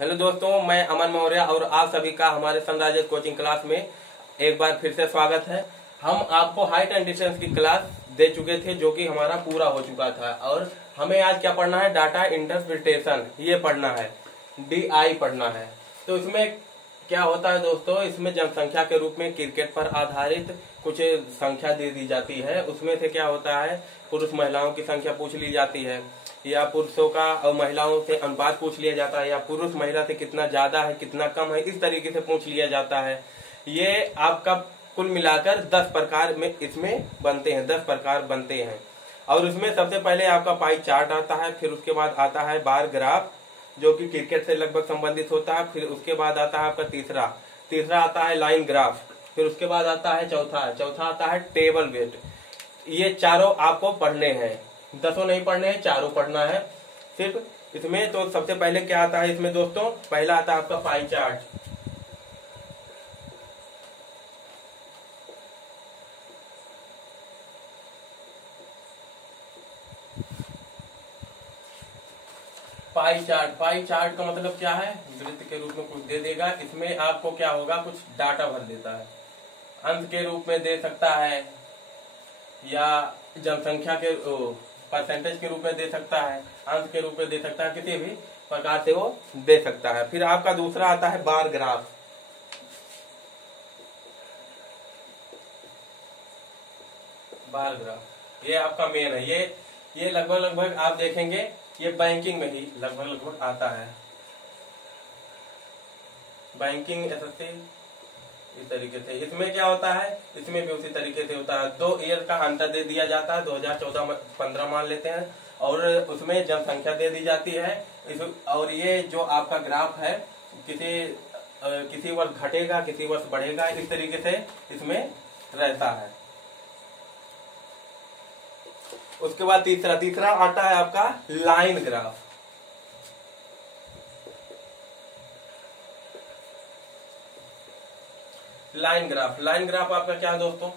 Hello दोस्तों, मैं अमन मौर्य और आप सभी का हमारे सनराइजर्स कोचिंग क्लास में एक बार फिर से स्वागत है। हम आपको हाइट एंड डिस्टेंस की क्लास दे चुके थे जो कि हमारा पूरा हो चुका था और हमें आज क्या पढ़ना है, डाटा इंटरप्रिटेशन ये पढ़ना है, DI पढ़ना है। तो इसमें क्या होता है दोस्तों, इसमें जनसंख्या के रूप में क्रिकेट पर आधारित कुछ संख्या दे दी जाती है। उसमें से क्या होता है, पुरुष महिलाओं की संख्या पूछ ली जाती है या पुरुषों का और महिलाओं से अनुपात पूछ लिया जाता है या पुरुष महिला से कितना ज्यादा है कितना कम है, इस तरीके से पूछ लिया जाता है। ये आपका कुल मिलाकर 10 प्रकार में इसमें बनते हैं, 10 प्रकार बनते हैं। और उसमें सबसे पहले आपका पाई चार्ट आता है, फिर उसके बाद आता है बार ग्राफ जो कि क्रिकेट से लगभग संबंधित होता है, फिर उसके बाद आता है आपका तीसरा आता है लाइन ग्राफ, फिर उसके बाद आता है चौथा आता है टेबल वेट। ये चारों आपको पढ़ने हैं, 10 नहीं पढ़ने हैं, चारों पढ़ना है सिर्फ इसमें। तो सबसे पहले क्या आता है इसमें दोस्तों, पहला आता है आपका पाई चार्ट। पाई चार्ट का मतलब क्या है, वृत्त के रूप में कुछ दे देगा। इसमें आपको क्या होगा, कुछ डाटा भर देता है, अंक के रूप में दे सकता है या जनसंख्या के परसेंटेज के रूप में दे सकता है, अंक के रूप में दे सकता है, किसी भी प्रकार से वो दे सकता है। फिर आपका दूसरा आता है बार ग्राफ। ये आपका मेन है। ये लगभग आप देखेंगे ये बैंकिंग में ही लगभग आता है, बैंकिंग एसएससी इस तरीके से। इसमें क्या होता है, इसमें भी उसी तरीके से होता है। 2 ईयर का अंतर दे दिया जाता है, 2014-15 मान लेते हैं, और उसमें जनसंख्या दे दी जाती है। और ये जो आपका ग्राफ है किसी वर्ष घटेगा किसी वर्ष बढ़ेगा, इस तरीके से इसमें रहता है। उसके बाद तीसरा आता है आपका लाइन ग्राफ। लाइन ग्राफ आपका क्या है दोस्तों,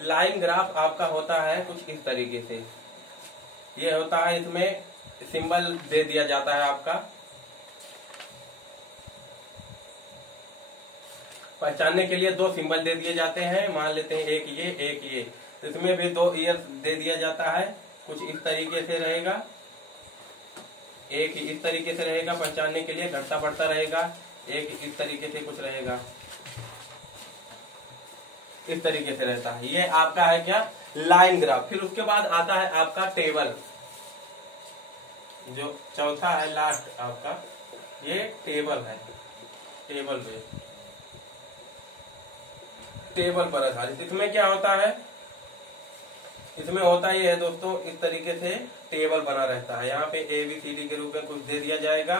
लाइन ग्राफ आपका होता है कुछ इस तरीके से। ये होता है, इसमें सिंबल दे दिया जाता है आपका, पहचानने के लिए 2 सिंबल दे दिए जाते हैं, मान लेते हैं एक ये। इसमें भी 2 ईयर दे दिया जाता है, कुछ इस तरीके से रहेगा, एक इस तरीके से रहेगा, पहचानने के लिए घटता बढ़ता रहेगा, एक इस तरीके से कुछ रहेगा, इस तरीके से रहता है। ये आपका है क्या, लाइन ग्राफ। फिर उसके बाद आता है आपका टेबल, जो चौथा है लास्ट आपका, ये टेबल है, टेबल पर आधारित। इसमें क्या होता है, इसमें होता ये है दोस्तों, इस तरीके से टेबल बना रहता है। यहाँ पे ABCD के रूप में कुछ दे दिया जाएगा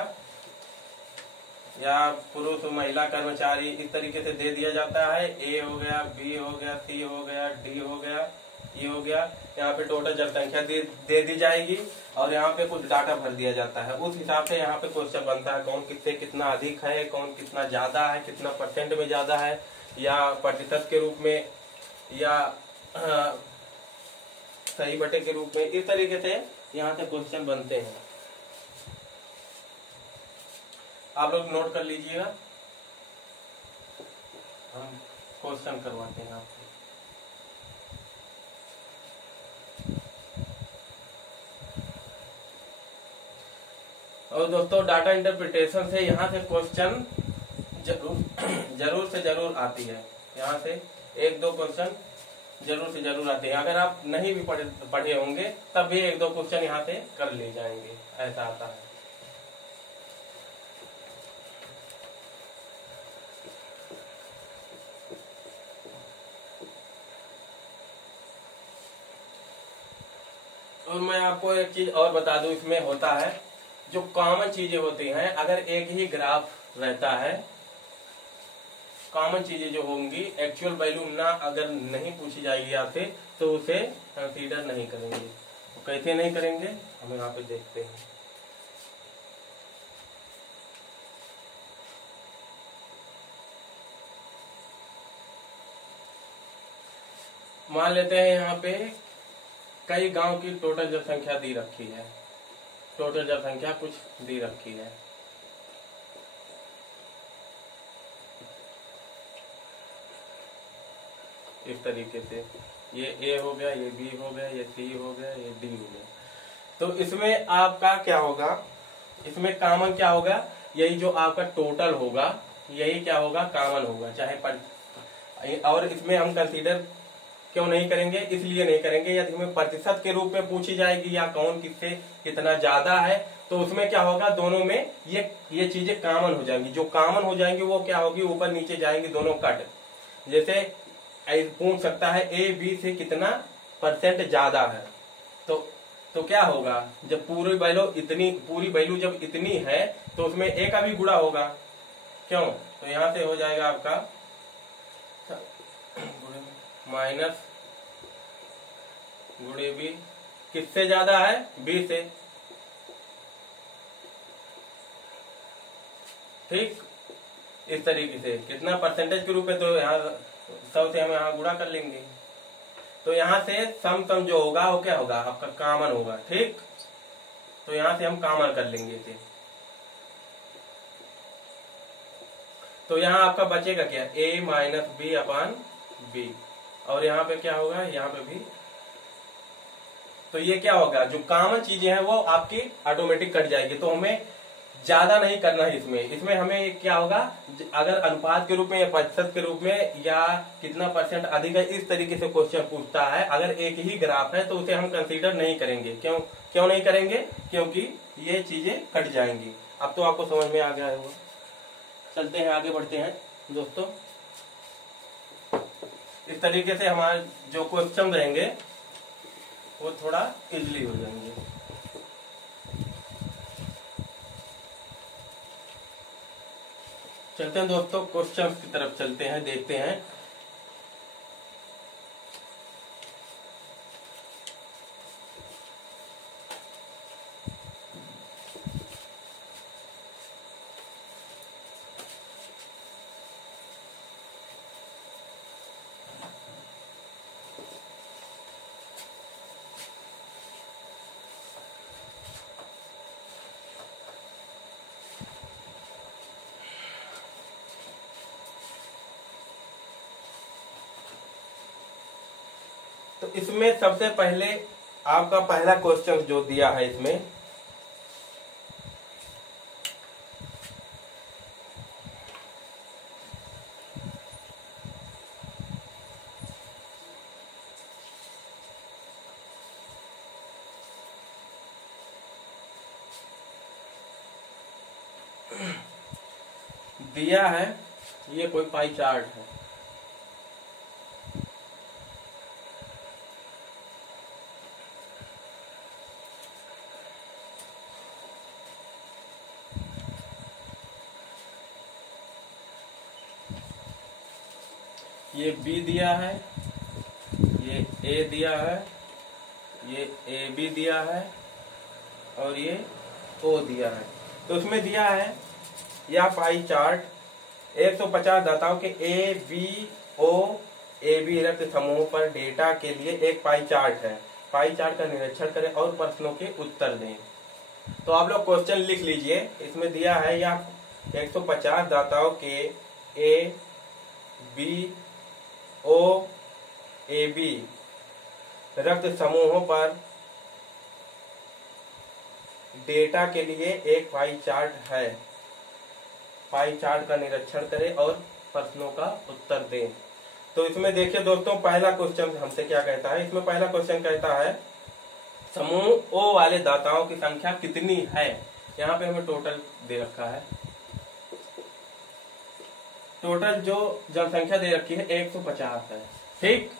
या पुरुष महिला कर्मचारी इस तरीके से दे दिया जाता है। A हो गया, B हो गया, C हो गया, D हो गया, E हो गया। यहाँ पे टोटल जनसंख्या दे दी जाएगी और यहाँ पे कुछ डाटा भर दिया जाता है। उस हिसाब से यहाँ पे क्वेश्चन बनता है, कौन किससे कितना अधिक है, कौन कितना ज्यादा है, कितना % में ज्यादा है, या प्रतिशत के रूप में, या सही बटे के रूप में। इस तरीके से यहाँ से क्वेश्चन बनते हैं। आप लोग नोट कर लीजिएगा, हम क्वेश्चन करवाते हैं आपको। और दोस्तों डाटा इंटरप्रिटेशन से यहाँ से क्वेश्चन जरूर से जरूर आती है। यहाँ से 1-2 क्वेश्चन जरूर से जरूर आते हैं। अगर आप नहीं भी पढ़े होंगे तब भी 1-2 क्वेश्चन यहाँ से कर ले जाएंगे, ऐसा आता है। और मैं आपको एक चीज और बता दूं, इसमें होता है जो कॉमन चीजें होती हैं, अगर एक ही ग्राफ रहता है, कॉमन चीजें जो होंगी, एक्चुअल वैल्यू ना अगर नहीं पूछी जाएगी आपसे तो उसे कंसीडर नहीं करेंगे। तो कैसे नहीं करेंगे, हम यहाँ पे देखते हैं। मान लेते हैं यहाँ पे कई गांव की टोटल जनसंख्या दी रखी है, टोटल जनसंख्या कुछ दी रखी है। इस तरीके से, ये ए हो गया, ये बी हो गया, ये सी हो गया, ये डी हो गया। तो इसमें आपका क्या होगा, इसमें कॉमन क्या होगा, यही जो आपका टोटल होगा यही क्या होगा, कॉमन होगा, चाहे पर। और इसमें हम कंसीडर क्यों नहीं करेंगे, इसलिए नहीं करेंगे यदि हमें प्रतिशत के रूप में पूछी जाएगी या कौन किससे कितना ज्यादा है, तो उसमें क्या होगा, दोनों में ये चीजें कॉमन हो जाएंगी। जो कॉमन हो जाएंगी वो क्या होगी, ऊपर नीचे जाएंगी दोनों कट। जैसे पूछ सकता है ए बी से कितना % ज्यादा है, तो क्या होगा, जब पूरी वैल्यू जब इतनी है तो उसमें ए का भी गुणा होगा, क्यों, तो यहां से हो जाएगा आपका माइनस गुणे बी, किससे ज्यादा है, बी से, ठीक। इस तरीके से कितना परसेंटेज के रूप में, तो यहाँ 100 से हम यहाँ गुणा कर लेंगे, तो यहाँ से सम जो होगा वो क्या होगा, आपका कॉमन होगा, ठीक। तो यहाँ से हम कॉमन कर लेंगे इसे, तो यहाँ आपका बचेगा क्या, a minus B upon B, और यहाँ पे क्या होगा, यहाँ पे भी। तो ये क्या होगा, जो कॉमन चीजें हैं वो आपकी ऑटोमेटिक कट जाएगी, तो हमें ज्यादा नहीं करना है इसमें हमें क्या होगा, अगर अनुपात के रूप में या प्रतिशत के रूप में या कितना % अधिक है, इस तरीके से क्वेश्चन पूछता है, अगर एक ही ग्राफ है तो उसे हम कंसीडर नहीं करेंगे। क्यों नहीं करेंगे, क्योंकि ये चीजें कट जाएंगी। अब तो आपको समझ में आ गया होगा। चलते हैं आगे बढ़ते हैं दोस्तों। इस तरीके से हमारे जो क्वेश्चन रहेंगे वो थोड़ा इजली हो जाएंगे। चलते हैं दोस्तों, क्वेश्चन की तरफ चलते हैं, देखते हैं। तो इसमें सबसे पहले आपका पहला क्वेश्चन जो दिया है इसमें, दिया है ये कोई पाई चार्ट है, ये बी दिया है, ये ए दिया है, ये ए बी दिया है और ये ओ दिया है। तो उसमें दिया है यह पाई चार्ट 150 दाताओं के A B O A B रक्त समूह पर डेटा के लिए एक पाई चार्ट है। पाई चार्ट का निरीक्षण करें और प्रश्नों के उत्तर दें। तो आप लोग क्वेश्चन लिख लीजिए। इसमें दिया है यह 150 दाताओं के A B O A B रक्त समूहों पर डेटा के लिए एक पाई चार्ट है। पाई चार्ट का निरीक्षण करें और प्रश्नों का उत्तर दें। तो इसमें देखिए दोस्तों, पहला क्वेश्चन हमसे क्या कहता है। इसमें पहला क्वेश्चन कहता है समूह ओ वाले दाताओं की संख्या कितनी है। यहाँ पे हमें टोटल दे रखा है। टोटल जो जनसंख्या दे रखी है 150 है, ठीक।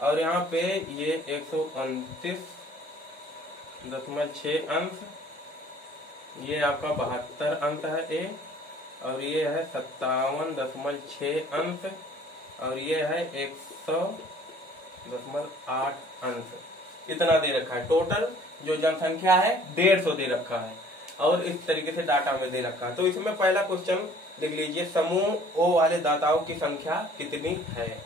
और यहाँ पे ये 129.6 अंश, ये आपका 72 अंक है ए, और ये है 57.6 अंश, और ये है 100.8 अंश। इतना दे रखा है। टोटल जो जनसंख्या है 150 दे रखा है और इस तरीके से डाटा में दे रखा है। तो इसमें पहला क्वेश्चन लिख लीजिए, समूह ओ वाले दाताओं की संख्या कितनी है।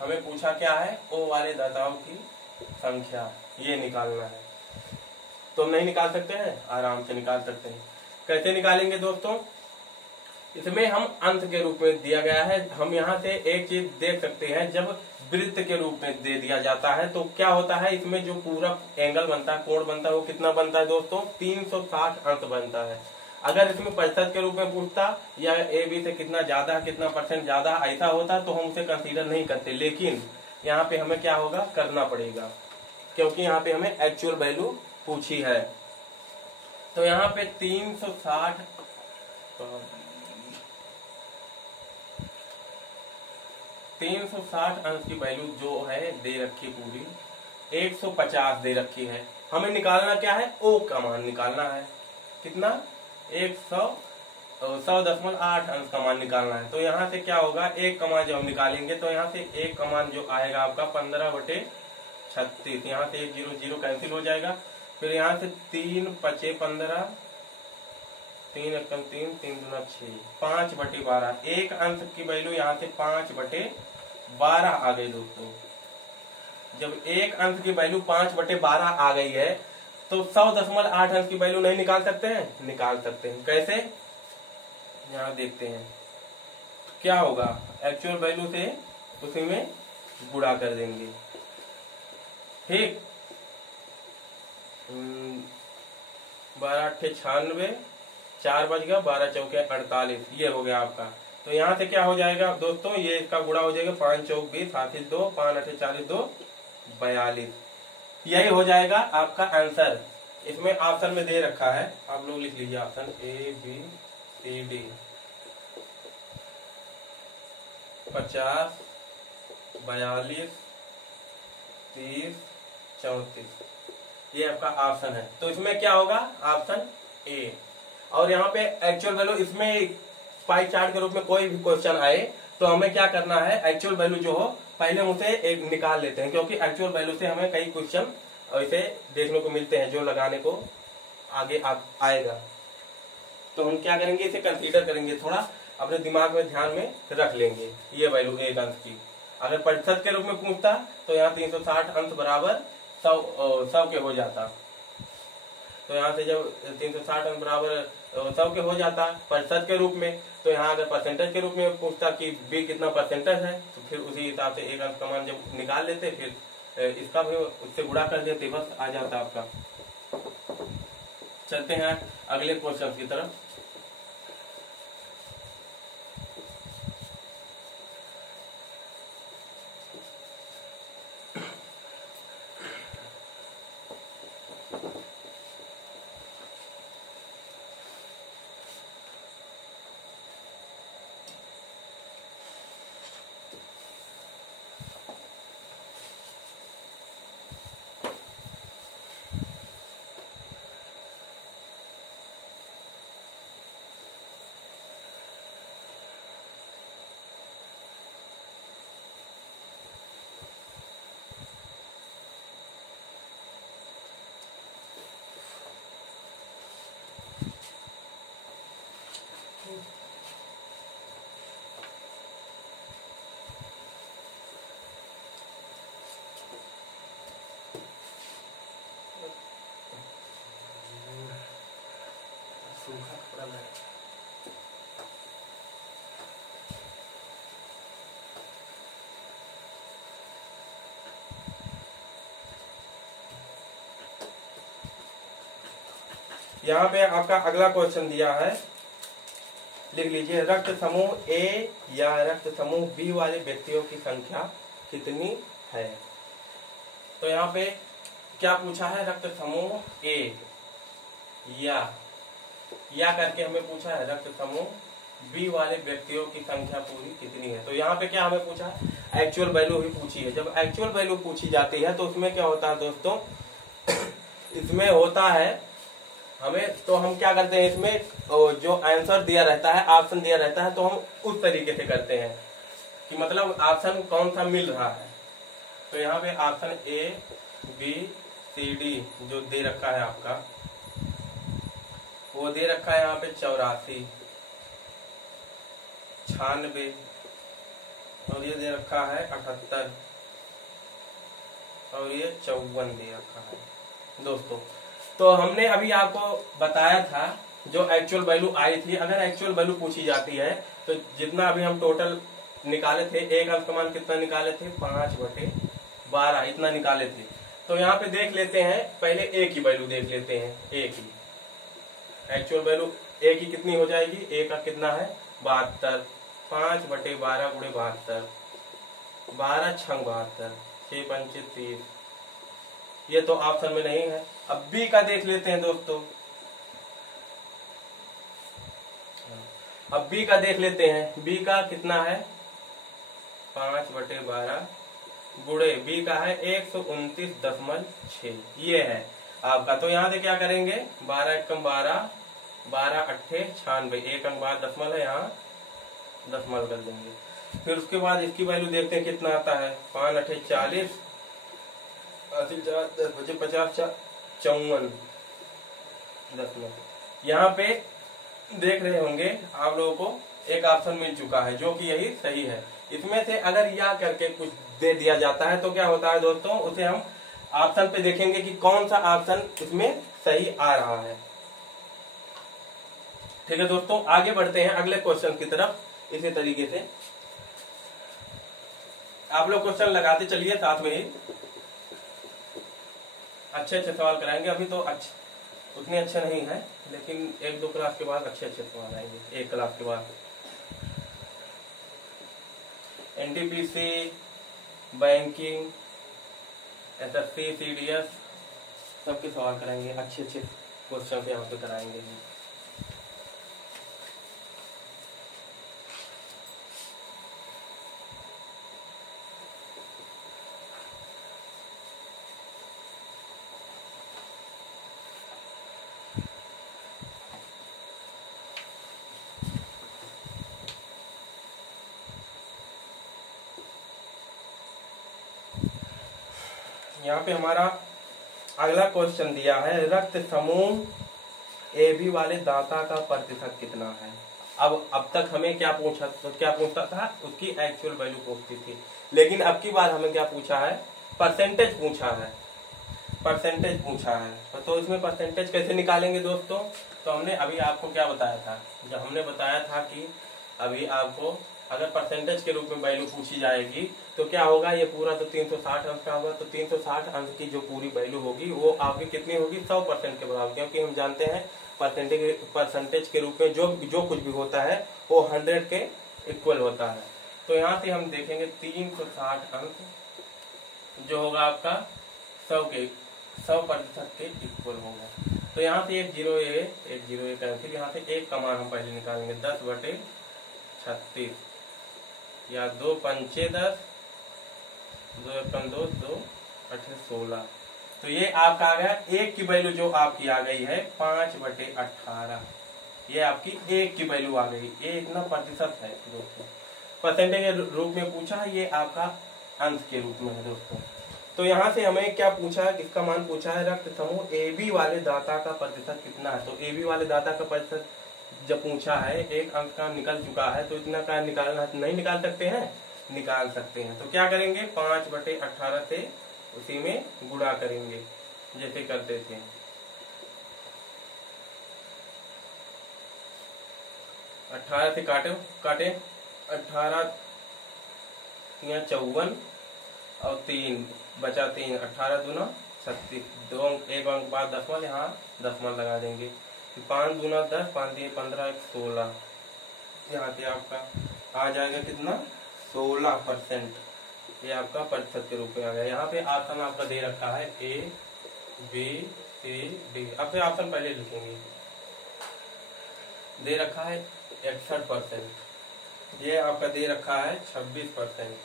हमें पूछा क्या है, ओ वाले दाताओं की संख्या, ये निकालना है। तो हम नहीं निकाल सकते हैं, आराम से निकाल सकते हैं। कैसे निकालेंगे दोस्तों, इसमें हम अंत के रूप में दिया गया है। हम यहाँ से एक चीज देख सकते हैं, जब वृत्त के रूप में दे दिया जाता है तो क्या होता है, इसमें जो पूरा एंगल बनता है, कोण बनता है, वो कितना बनता है दोस्तों, 360 अंश बनता है। अगर इसमें प्रतिशत के रूप में पूछता या ए बी से कितना ज्यादा, कितना परसेंट ज्यादा, ऐसा होता तो हम उसे कंसीडर नहीं करते, लेकिन यहाँ पे हमें क्या होगा, करना पड़ेगा, क्योंकि यहाँ पे हमें एक्चुअल वैल्यू पूछी है। तो यहाँ पे 360 अंश की वैल्यू जो है दे रखी पूरी 150 दे रखी है। हमें निकालना क्या है, ओ का मान निकालना है, कितना, 100.8 अंश का मान निकालना है। तो यहाँ से क्या होगा, एक का मान जब हम निकालेंगे तो यहाँ से एक का मान जो आएगा आपका 15/36, यहाँ से 1 0 0 कैंसिल हो जाएगा। फिर यहाँ से 3 5 15, 3 1 3 3 2 6, 5/12, एक अंश की वैल्यू यहाँ से 5/12 आ गई दोस्तों। जब एक अंश की वैल्यू 5/12 आ गई है तो 100.8 अंश की वैल्यू नहीं निकाल सकते हैं, निकाल सकते हैं। कैसे, यहाँ देखते हैं क्या होगा, एक्चुअल वैल्यू से उसी में गुणा कर देंगे, ठीक। 12 8 96, 4 बज गया, 12 चौके 48, ये हो गया आपका। तो यहाँ से क्या हो जाएगा दोस्तों, ये इसका गुणा हो जाएगा, 5 चौक 20, 7 2, 5 8 40, 2 42, यही हो जाएगा आपका आंसर। इसमें ऑप्शन में दे रखा है, आप लोग लिख लीजिए option A B C D, 50 42 30 34, ये आपका ऑप्शन है। तो इसमें क्या होगा, ऑप्शन ए। और यहाँ पे एक्चुअल वैल्यू, इसमें पाई चार्ट के रूप में कोई भी क्वेश्चन आए तो हमें क्या करना है, एक्चुअल वैल्यू जो हो पहले उसे एक निकाल लेते हैं, क्योंकि एक्चुअल वैल्यू से हमें कई क्वेश्चन ऐसे देखने को मिलते हैं जो लगाने को आगे आएगा। तो हम क्या करेंगे, इसे कंसीडर करेंगे, थोड़ा अपने दिमाग में ध्यान में रख लेंगे। ये वैल्यू एक अंश की अगर प्रतिशत के रूप में पूछता तो यहाँ 360 अंश बराबर 100 के हो जाता। तो यहाँ से जब 360 अंश बराबर 100 के हो जाता प्रतिशत के रूप में, तो यहाँ अगर परसेंटेज के रूप में पूछता कि बी कितना परसेंटेज है, तो फिर उसी हिसाब से एक अंश का मान जब निकाल लेते, फिर इसका भी उससे गुणा कर देते, बस आ जाता आपका। चलते हैं अगले क्वेश्चन की तरफ। यहाँ पे आपका अगला क्वेश्चन दिया है, लिख लीजिए, रक्त समूह ए या रक्त समूह बी वाले व्यक्तियों की संख्या कितनी है। तो यहाँ पे क्या पूछा है, रक्त समूह ए या करके हमें पूछा है रक्त समूह बी वाले व्यक्तियों की संख्या पूरी कितनी है। तो यहाँ पे क्या हमें पूछा है, एक्चुअल वैल्यू ही पूछी है। जब एक्चुअल वैल्यू पूछी जाती है तो उसमें क्या होता है दोस्तों, इसमें होता है हमें, तो हम क्या करते हैं, इसमें जो आंसर दिया रहता है, ऑप्शन दिया रहता है, तो हम उस तरीके से करते हैं कि मतलब ऑप्शन कौन सा मिल रहा है। तो यहाँ पे option A B C D जो दे रखा है आपका, वो दे रखा है यहाँ पे 84, 96, और ये दे रखा है 78, और ये 54 दे रखा है दोस्तों। तो हमने अभी आपको बताया था जो एक्चुअल वैल्यू आई थी, अगर एक्चुअल वैल्यू पूछी जाती है तो जितना अभी हम टोटल निकाले थे, एक अंक का मान कितना निकाले थे, 5/12 इतना निकाले थे। तो यहाँ पे देख लेते हैं, पहले ए की वैल्यू देख लेते हैं। ए की एक्चुअल वैल्यू ए की कितनी हो जाएगी, ए का कितना है 72, 5/12 गुणे 72, 12 छंग 72, 6 पंचे 30। ये तो ऑप्शन में नहीं है। अब बी का देख लेते हैं दोस्तों, अब बी का देख लेते हैं। बी का कितना है 5/12 गुणे बी का है 129.6, ये है आपका। तो यहाँ से क्या करेंगे, 12 एकम 12, 12 अट्ठे 96, एक अंक बाद दशमलव है, यहाँ दशमलव कर देंगे। फिर उसके बाद इसकी वैल्यू देखते हैं कितना आता है, 5 अट्ठे 40, 10 बजे 50, 54 दशमलव। यहाँ पे देख रहे होंगे आप लोगों को एक ऑप्शन मिल चुका है जो कि यही सही है। इसमें से अगर या करके कुछ दे दिया जाता है तो क्या होता है दोस्तों, उसे हम ऑप्शन पे देखेंगे कि कौन सा ऑप्शन इसमें सही आ रहा है। ठीक है दोस्तों, आगे बढ़ते हैं अगले क्वेश्चन की तरफ। इसी तरीके से आप लोग क्वेश्चन लगाते चलिए, साथ में ही अच्छे अच्छे सवाल कराएंगे। अभी तो उतने अच्छे नहीं है, लेकिन 1-2 क्लास के बाद अच्छे अच्छे सवाल आएंगे। 1 क्लास के बाद एनटीपीसी, बैंकिंग, एसएससी, सीडीएस सबके सवाल कराएंगे, अच्छे अच्छे क्वेश्चन यहाँ पे कराएंगे। यहाँ पे हमारा अगला क्वेश्चन दिया है, रक्त समूह AB वाले दाता का प्रतिशत कितना है। अब तक हमें क्या पूछता था, उसकी एक्चुअल वैल्यू पूछती थी, लेकिन अब की बार हमें क्या पूछा है, परसेंटेज पूछा है। परसेंटेज पूछा है तो इसमें परसेंटेज कैसे निकालेंगे दोस्तों। तो हमने अभी आपको क्या बताया था, जब हमने बताया था कि अभी आपको अगर परसेंटेज के रूप में वैल्यू पूछी जाएगी तो क्या होगा, ये पूरा तो 360 अंक का होगा। तो 360 अंक की जो पूरी वैल्यू होगी वो आपकी कितनी होगी, 100% के बराबर, क्योंकि हम जानते हैं परसेंटेज के रूप में जो कुछ भी होता है वो 100 के इक्वल होता है। तो यहाँ से हम देखेंगे 360 अंक जो होगा आपका 100% के इक्वल होगा। तो यहाँ से एक जीरो कैंसिल, यहाँ से एक का मान हम पहले निकालेंगे 10/36 या 2 पंचे 10, 2 एकम 2, 2 अठे 16। तो ये आपका आ गया, एक की वैल्यू जो आपकी आ गई है 5/18, ये आपकी एक की वैल्यू आ गई। ये इतना प्रतिशत है दोस्तों, परसेंटेज के रूप में पूछा है, ये आपका अंश के रूप में है दोस्तों। तो यहाँ से हमें क्या पूछा है, किसका मान पूछा है, रक्त समूह AB वाले दाता का प्रतिशत कितना है। तो AB वाले दाता का प्रतिशत जब पूछा है, एक अंक का निकल चुका है, तो इतना का निकालना नहीं निकाल सकते हैं, निकाल सकते हैं। तो क्या करेंगे, 5/18 से उसी में गुणा करेंगे जैसे करते थे। अठारह से काटे 18 या 54 और 3 बचा 3, 18 दूना 36, 2 एक अंक बाद दशमलव, यहाँ दशमलव लगा देंगे। 5 दूना 10, 5 दिए 15, 16, यहाँ पे आपका आ जाएगा कितना, 16%। ये आपका प्रतिशत के रूप में आ गया। यहाँ पे ऑप्शन आपका दे रखा है A, B, C, D। अब से ऑप्शन पहले लिखेंगे, दे रखा है 61%, ये आपका दे रखा है 26%,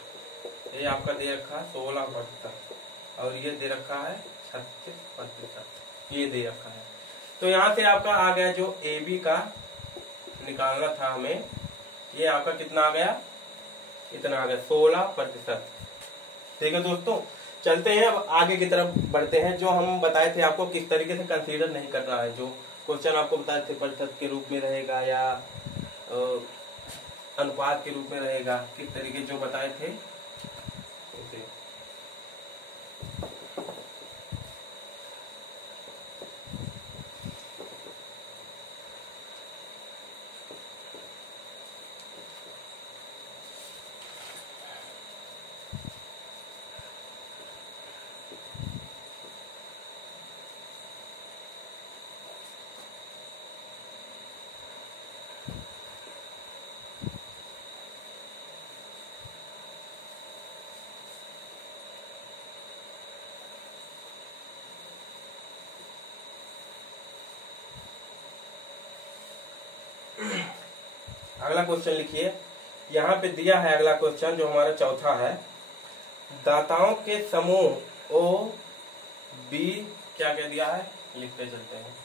ये आपका दे रखा है 16%, और ये दे रखा है 36%, ये दे रखा है। तो यहाँ से आपका आ गया जो AB का निकालना था हमें, ये आपका कितना आ गया, इतना आ गया 16%। ठीक है दोस्तों, चलते हैं अब आगे की तरफ बढ़ते हैं। जो हम बताए थे आपको किस तरीके से कंसीडर नहीं कर रहा है, जो क्वेश्चन आपको बताए थे प्रतिशत के रूप में रहेगा या अनुपात के रूप में रहेगा, किस तरीके जो बताए थे उसे। अगला क्वेश्चन लिखिए। यहाँ पे दिया है अगला क्वेश्चन जो हमारा चौथा है, दाताओं के समूह ओ बी, क्या क्या दिया है लिखते चलते हैं।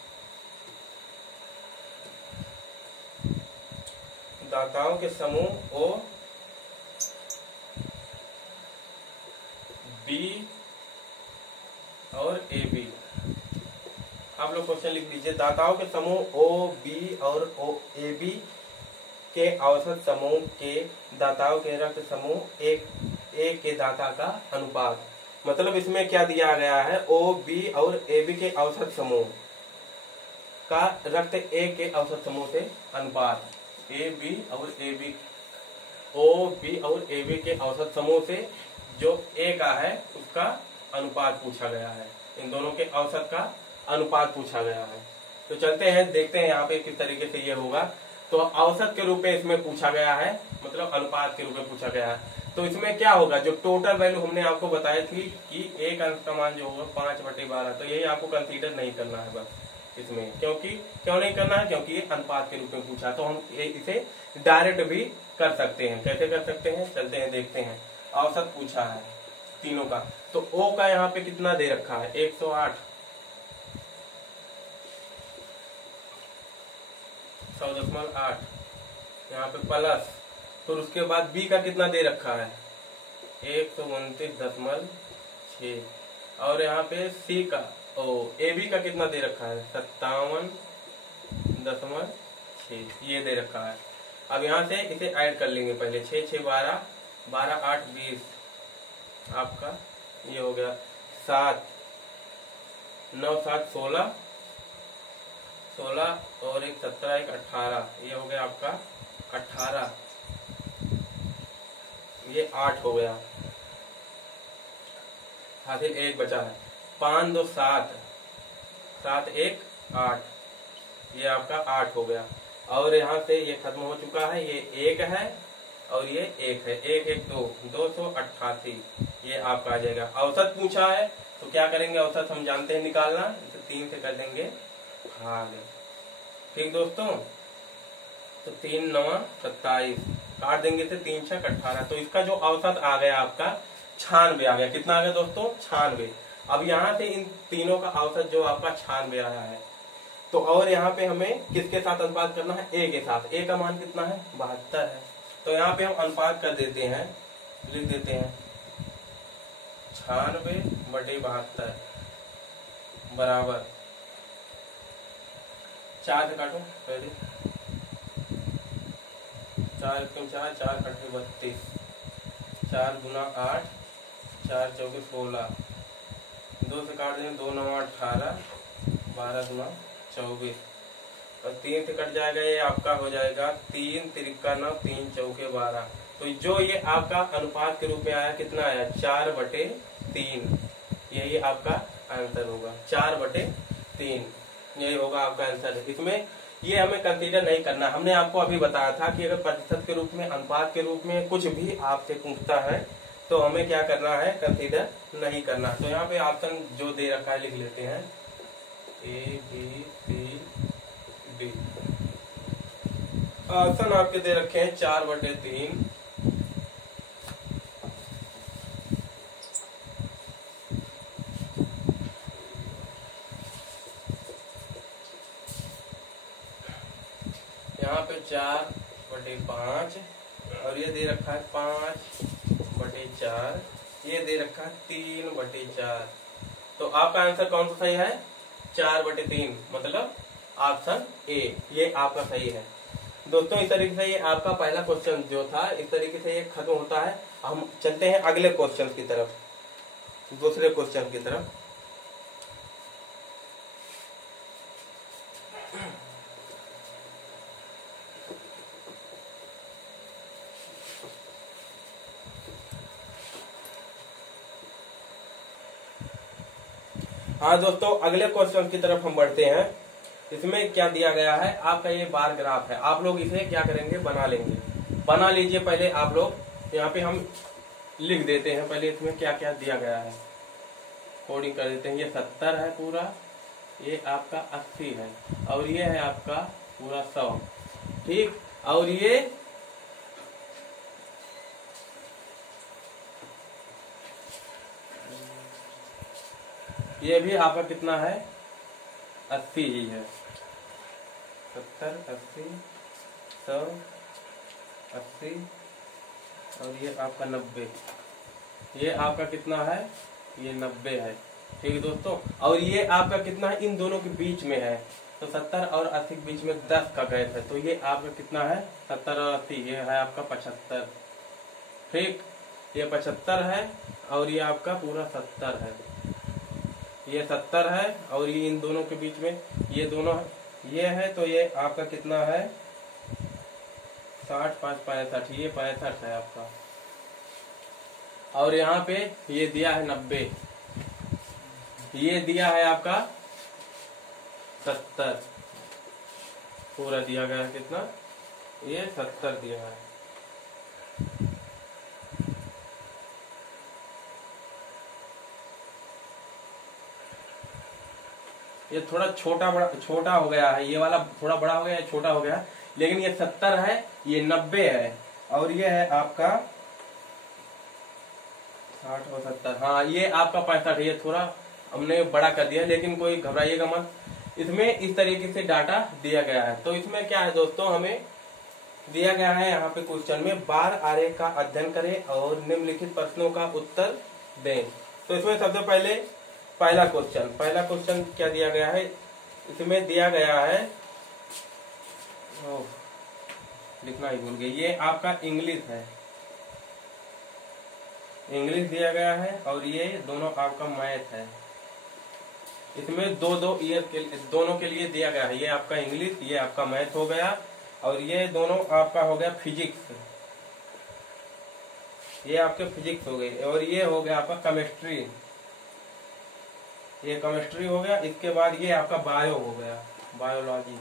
दाताओं के समूह ओ बी और ए बी। आप लोग क्वेश्चन लिख लीजिए। दाताओं के समूह ओ बी और ओ ए बी के औसत समूह के दाताओं के रक्त समूह ए के दाता का अनुपात। मतलब इसमें क्या दिया गया है, ओ बी और ए बी के औसत समूह का रक्त ए के औसत समूह से अनुपात। ए बी और ए बी, ओ बी और ए बी के औसत समूह से जो ए का है उसका अनुपात पूछा गया है। इन दोनों के औसत का अनुपात पूछा गया है। तो चलते हैं देखते हैं यहाँ पे किस तरीके से ये होगा। तो औसत के रूप में इसमें पूछा गया है, मतलब अनुपात के रूप में पूछा गया है। तो इसमें क्या होगा, जो टोटल वैल्यू हमने आपको बताई थी कि एक अंश का मान जो होगा 5/12, तो यही आपको कंसीडर नहीं करना है बस इसमें। क्योंकि क्यों नहीं करना है, क्योंकि ये अनुपात के रूप में पूछा। तो हम इसे डायरेक्ट भी कर सकते हैं। कैसे कर सकते हैं, चलते हैं देखते हैं। औसत पूछा है तीनों का, तो ओ का यहाँ पे कितना दे रखा है 108, 100.8 यहाँ पे प्लस, फिर उसके बाद बी का कितना दे रखा है 129.6, और यहाँ पे सी का ए बी का कितना दे रखा है 57.6, ये दे रखा है। अब यहाँ से इसे ऐड कर लेंगे पहले। 6 6 12, 12 8 20, आपका ये हो गया 7 9 7 16, 16 और 1 17 1 18, ये हो गया आपका 18, ये 8 हो गया। हासिल 1 बचा है। 5 2 7, 7 1 8, ये आपका 8 हो गया। और यहाँ से ये खत्म हो चुका है, ये 1 है और ये 1 है। 1 1 2, 288, ये आपका आ जाएगा। औसत पूछा है तो क्या करेंगे, औसत हम जानते हैं निकालना, तो 3 से कर देंगे भाग। ठीक दोस्तों, तो 3 9 27, काट देंगे तो 3 6 18, तो इसका जो औसत आ गया आपका 96 आ गया। कितना आ गया दोस्तों 96। अब यहाँ से इन तीनों का औसत जो आपका 96 आया है, तो और यहाँ पे हमें किसके साथ अनुपात करना है, ए के साथ। ए का मान कितना है 72 है। तो यहाँ पे हम अनुपात कर देते हैं, लिख देते हैं 96/72 बराबर 4 से काटो पहले, 4 1 4, 4 8 32, 4 गुना 8, 4 चौके 16, 2 से काट देंगे 2 9 18, 12 गुना 24, और 3 से कट जाएगा, ये आपका हो जाएगा 3 3 9, 3 चौके 12। तो जो ये आपका अनुपात के रूप में आया कितना आया 4/3, यही आपका आंसर होगा 4/3, यही होगा आपका आंसर। इसमें ये हमें कंसीडर नहीं करना। हमने आपको अभी बताया था कि अगर प्रतिशत के रूप में, अनुपात के रूप में कुछ भी आपसे पूछता है तो हमें क्या करना है, कंसीडर नहीं करना। तो यहाँ पे ऑप्शन जो दे रखा है लिख लेते हैं, A B C D. Option आपके दे रखे हैं 4/3, यहाँ पे 4/5, और ये दे रखा है 5/4, ये दे रखा है 3/4। तो आपका आंसर कौन सा सही है 4/3, मतलब ऑप्शन ए, ये आपका सही है। दोस्तों इस तरीके से ये आपका पहला क्वेश्चन जो था, इस तरीके से ये खत्म होता है। हम चलते हैं अगले क्वेश्चन की तरफ, दूसरे क्वेश्चन की तरफ। हाँ दोस्तों, अगले क्वेश्चन की तरफ हम बढ़ते हैं। इसमें क्या दिया गया है, आपका ये बार ग्राफ है। आप लोग इसे क्या करेंगे, बना लेंगे। बना लीजिए पहले आप लोग। यहाँ पे हम लिख देते हैं पहले इसमें क्या क्या दिया गया है, कोडिंग कर देते हैं। ये 70 है पूरा, ये आपका 80 है, और ये है आपका पूरा 100। ठीक, और ये भी आपका कितना है, 80 ही है। 70, 80, 100, 80 और ये आपका 90। ये आपका कितना है, ये 90 है। ठीक है दोस्तों, और ये आपका कितना है, इन दोनों के बीच में है, तो 70 और 80 के बीच में 10 का गैप है, तो ये आपका कितना है, 70 और 80, ये है आपका 75। ठीक, ये 75 है और ये आपका पूरा 70 है। ये 70 है और ये इन दोनों के बीच में ये दोनों ये है, तो ये आपका कितना है, 60, 5, 65, ये 65 है आपका। और यहाँ पे ये दिया है 90, ये दिया है आपका 70, पूरा दिया गया है कितना, ये 70 दिया है। ये थोड़ा छोटा हो गया है, ये वाला थोड़ा बड़ा हो गया है, छोटा हो गया, लेकिन ये 70 है, ये 90 है और ये है आपका 60 और 70। हाँ, ये आपका 65 है, ये थोड़ा हमने बड़ा कर दिया, लेकिन कोई घबराइएगा मत, इसमें इस तरीके से डाटा दिया गया है। तो इसमें क्या है दोस्तों, हमें दिया गया है यहाँ पे क्वेश्चन में, बार आरेख का अध्ययन करें और निम्नलिखित प्रश्नों का उत्तर दें। तो इसमें सबसे पहले पहला क्वेश्चन क्या दिया गया है, इसमें दिया गया है, लिखना ही भूल गए, ये आपका इंग्लिश है, इंग्लिश दिया गया है और ये दोनों आपका मैथ है। इसमें दो ईयर के दोनों के लिए दिया गया है, ये आपका इंग्लिश, ये आपका मैथ हो गया और ये दोनों आपका हो गया फिजिक्स, ये आपके फिजिक्स हो गई, और ये हो गया आपका केमिस्ट्री, ये केमिस्ट्री हो गया। इसके बाद ये आपका बायो हो गया, बायोलॉजी।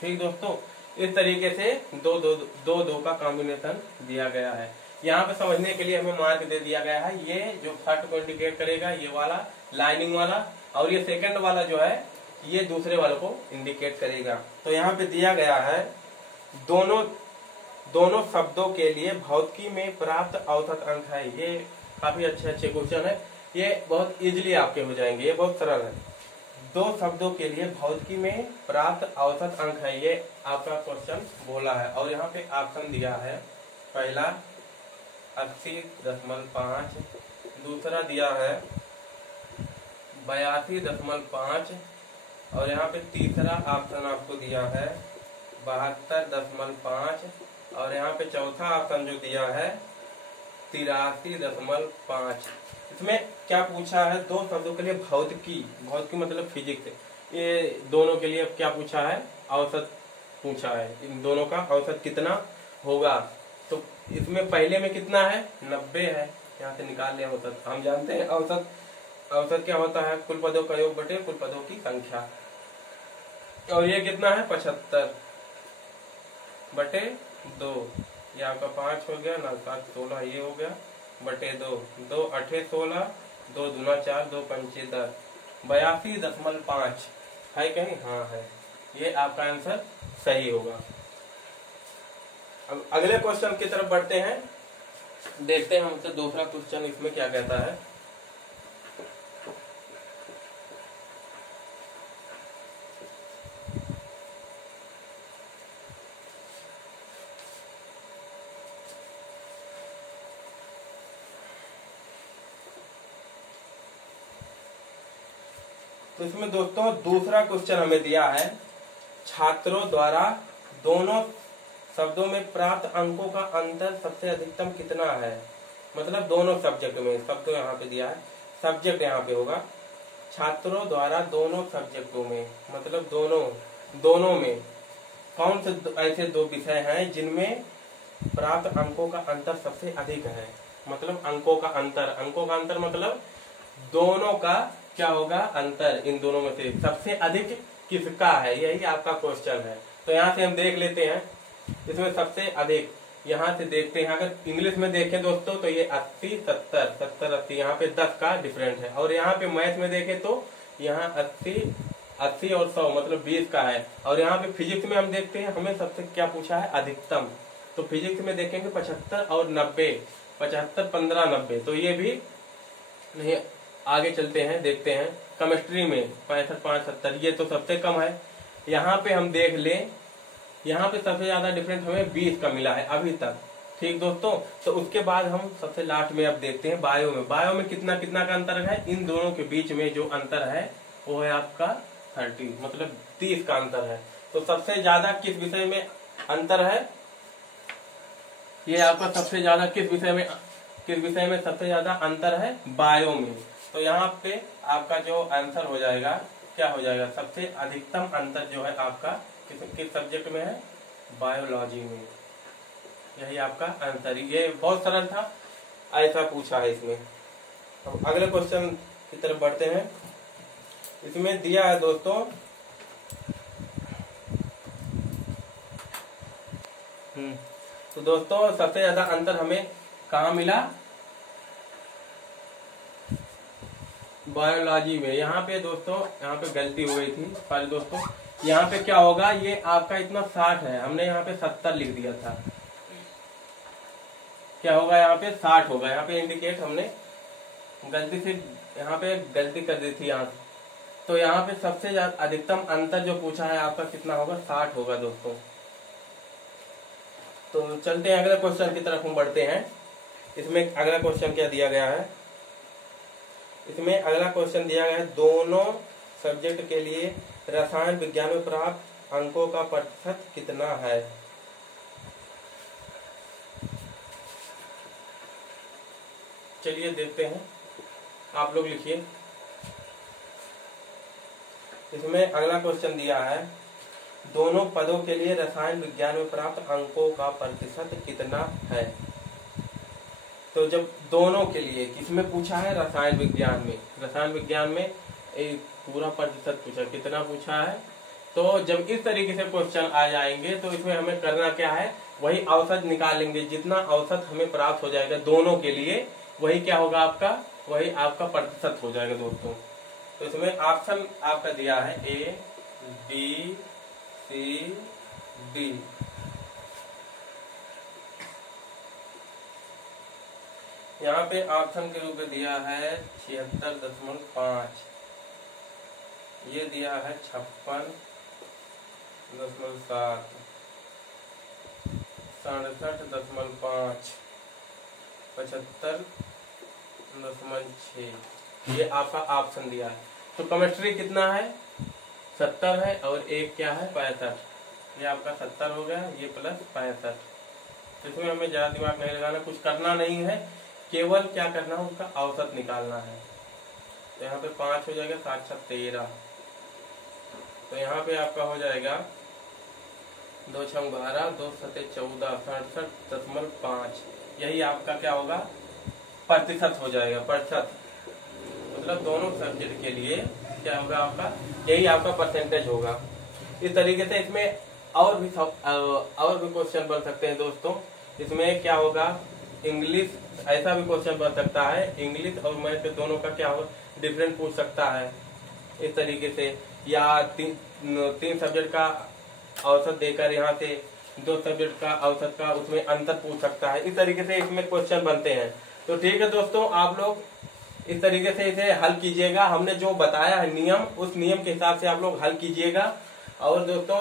ठीक दोस्तों, इस तरीके से दो का कॉम्बिनेशन दिया गया है। यहाँ पे समझने के लिए हमें मार्क दे दिया गया है, ये जो फर्स्ट को इंडिकेट करेगा ये वाला लाइनिंग वाला, और ये सेकंड वाला जो है ये दूसरे वाले को इंडिकेट करेगा। तो यहाँ पे दिया गया है, दोनों शब्दों के लिए भौतिकी में प्राप्त औसत अंक है। ये काफी अच्छे क्वेश्चन है, ये बहुत इजीली आपके हो जाएंगे, ये बहुत सरल है। दो शब्दों के लिए भौतिकी में प्राप्त औसत अंक है, ये आपका क्वेश्चन बोला है। और यहाँ पे ऑप्शन दिया है, पहला 80.5, दूसरा दिया है 82.5 और यहाँ पे तीसरा ऑप्शन आपको दिया है 72.5 और यहाँ पे चौथा ऑप्शन जो दिया है 83.5। इसमें क्या पूछा है, दो शब्दों के लिए भौतिकी मतलब फिजिक्स, ये दोनों के लिए क्या पूछा है, औसत पूछा है, इन दोनों का औसत कितना होगा। तो इसमें पहले में कितना है, 90 है, यहाँ से निकाल लिया औसत। हम जानते हैं औसत क्या होता है, कुल पदों का योग बटे कुल पदों की संख्या। और ये कितना है, 75 बटे 2, ये आपका 5 हो गया ना, 7 16, ये हो गया बटे 2, 2 8 16, 2 दूना 4, 2 पंचे 10, 82.5 है कहीं, हाँ है, ये आपका आंसर सही होगा। अब अगले क्वेश्चन की तरफ बढ़ते हैं, देखते हैं हमसे दूसरा क्वेश्चन इसमें क्या कहता है। तो इसमें दोस्तों दूसरा क्वेश्चन हमें दिया है, छात्रों द्वारा दोनों शब्दों में प्राप्त अंकों का अंतर सबसे अधिकतम कितना है। मतलब दोनों सब्जेक्ट में, शब्द यहाँ पे दिया है, सब्जेक्ट यहाँ पे होगा, छात्रों द्वारा दोनों सब्जेक्टों में, मतलब दोनों में कौन से ऐसे दो विषय हैं जिनमें प्राप्त अंकों का अंतर सबसे अधिक है। मतलब अंकों का अंतर मतलब दोनों का क्या होगा, अंतर, इन दोनों में से सबसे अधिक किसका है, यही आपका क्वेश्चन है। तो यहाँ से हम देख लेते हैं, इसमें सबसे अधिक यहाँ से देखते हैं। अगर इंग्लिश में देखें दोस्तों तो ये 80 70 70 80, यहाँ पे 10 का डिफरेंट है। और यहाँ पे मैथ में देखें तो यहाँ 80 80 और 100 मतलब 20 का है। और यहाँ पे फिजिक्स में हम देखते हैं हमें सबसे क्या पूछा है, अधिकतम। तो फिजिक्स में देखेंगे 75 और 90, 75, 15, 90, तो ये भी नहीं। आगे चलते हैं, देखते हैं केमिस्ट्री में 65, 5, 70, ये तो सबसे कम है। यहाँ पे हम देख लें, यहाँ पे सबसे ज्यादा डिफरेंस हमें 20 का मिला है अभी तक। ठीक दोस्तों, तो उसके बाद हम सबसे लास्ट में अब देखते हैं बायो में। बायो में कितना कितना का अंतर है, इन दोनों के बीच में जो अंतर है वो है आपका 30, मतलब 30 का अंतर है। तो सबसे ज्यादा किस विषय में अंतर है, ये आपका सबसे ज्यादा किस विषय में सबसे ज्यादा अंतर है, बायो में। तो यहाँ पे आपका जो आंसर हो जाएगा, क्या हो जाएगा, सबसे अधिकतम अंतर जो है आपका किस सब्जेक्ट में है, बायोलॉजी में। यही आपका आंसर। ये बहुत सरल था, ऐसा पूछा है इसमें। अब अगले क्वेश्चन की तरफ बढ़ते हैं। इसमें दिया है दोस्तों तो दोस्तों सबसे ज्यादा अंतर हमें कहाँ मिला, बायोलॉजी में। यहाँ पे दोस्तों, यहाँ पे गलती हो गई थी सॉरी दोस्तों। यहाँ पे क्या होगा, ये आपका इतना 60 है, हमने यहाँ पे 70 लिख दिया था। क्या होगा, यहाँ पे 60 होगा। यहाँ पे इंडिकेट हमने गलती से यहाँ पे गलती कर दी थी यहाँ। तो यहाँ पे सबसे ज्यादा अधिकतम अंतर जो पूछा है आपका कितना होगा, 60 होगा दोस्तों। तो चलते हैं अगले क्वेश्चन की तरफ हम बढ़ते हैं। इसमें अगला क्वेश्चन क्या दिया गया है, इसमें अगला क्वेश्चन दिया गया है दोनों सब्जेक्ट के लिए रसायन विज्ञान में प्राप्त अंकों का प्रतिशत कितना है। चलिए देखते हैं, आप लोग लिखिए। इसमें अगला क्वेश्चन दिया है दोनों पदों के लिए रसायन विज्ञान में प्राप्त अंकों का प्रतिशत कितना है। तो जब दोनों के लिए किसमें पूछा है, रसायन विज्ञान में। रसायन विज्ञान में एक पूरा प्रतिशत पूछा, कितना पूछा है। तो जब इस तरीके से क्वेश्चन आ जाएंगे तो इसमें हमें करना क्या है, वही औसत निकालेंगे। जितना औसत हमें प्राप्त हो जाएगा दोनों के लिए, वही क्या होगा आपका, वही आपका प्रतिशत हो जाएगा दोस्तों। तो इसमें ऑप्शन आपका दिया है A, B, C, D। यहाँ पे ऑप्शन के रूप में दिया है 76.5, ये दिया है 56.7, 67.5, 75.6, ये आपका ऑप्शन दिया है। तो केमिस्ट्री कितना है, 70 है, और एक क्या है 65। ये आपका 70 हो गया, ये प्लस 65। इसमें हमें ज्यादा दिमाग नहीं लगाना, कुछ करना नहीं है, केवल क्या करना है, उसका औसत निकालना है। तो यहाँ पे 5 हो जाएगा, 7, 7, 13। तो यहाँ पे आपका हो जाएगा 2, 6, 12, 2, 7, 14, 67.5। यही आपका क्या होगा, प्रतिशत हो जाएगा। प्रतिशत मतलब दोनों सब्जेक्ट के लिए क्या होगा आपका, यही आपका परसेंटेज होगा। इस तरीके से इसमें और भी क्वेश्चन बन सकते हैं दोस्तों। इसमें क्या होगा, इंग्लिश ऐसा भी क्वेश्चन बन सकता है, इंग्लिश और मैथ के दोनों का क्या होगा, डिफरेंस पूछ सकता है इस तरीके से। या तीन सब्जेक्ट का औसत देकर यहाँ से 2 सब्जेक्ट का औसत का उसमें अंतर पूछ सकता है। इस तरीके से इसमें क्वेश्चन बनते हैं। तो ठीक है दोस्तों, आप लोग इस तरीके से इसे हल कीजिएगा। हमने जो बताया है नियम, उस नियम के हिसाब से आप लोग हल कीजिएगा। और दोस्तों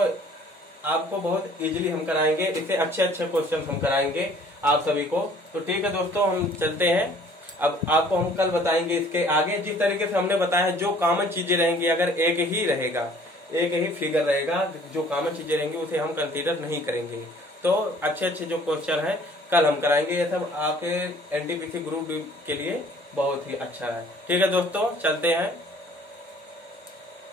आपको बहुत इजीली हम कराएंगे, इससे अच्छे क्वेश्चन हम कराएंगे आप सभी को। तो ठीक है दोस्तों, हम चलते हैं। अब आपको हम कल बताएंगे इसके आगे। जिस तरीके से हमने बताया, जो कॉमन चीजें रहेंगी, अगर एक ही रहेगा, एक ही फिगर रहेगा, जो कॉमन चीजें रहेंगी उसे हम कंसीडर नहीं करेंगे। तो अच्छे जो क्वेश्चन है कल हम कराएंगे। ये सब आपके NTPC ग्रुप के लिए बहुत ही अच्छा है। ठीक है दोस्तों, चलते हैं।